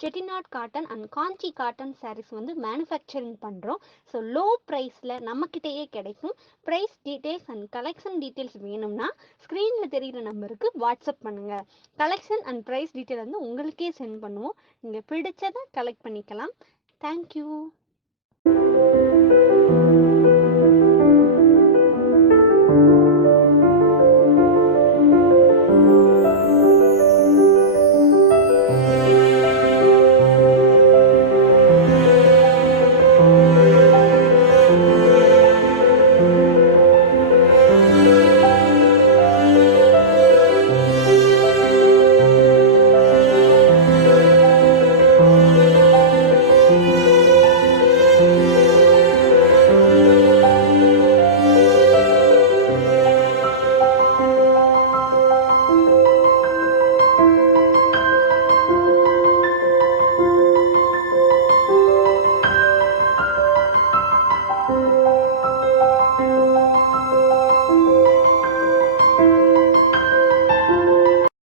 Chettinad Cotten and kanchi cotton sarees வந்து manufacturing பண்ணுறோம். So low ப்ரைஸில் நம்மக்கிட்டேயே கிடைக்கும். Price details and collection details வேணும்னா ஸ்க்ரீனில் தெரிகிற நம்பருக்கு வாட்ஸ்அப் பண்ணுங்கள். கலெக்ஷன் அண்ட் ப்ரைஸ் டீட்டெயில் வந்து உங்களுக்கே சென்ட் பண்ணுவோம். நீங்கள் பிடிச்சதை கலெக்ட் பண்ணிக்கலாம். தேங்க்யூ.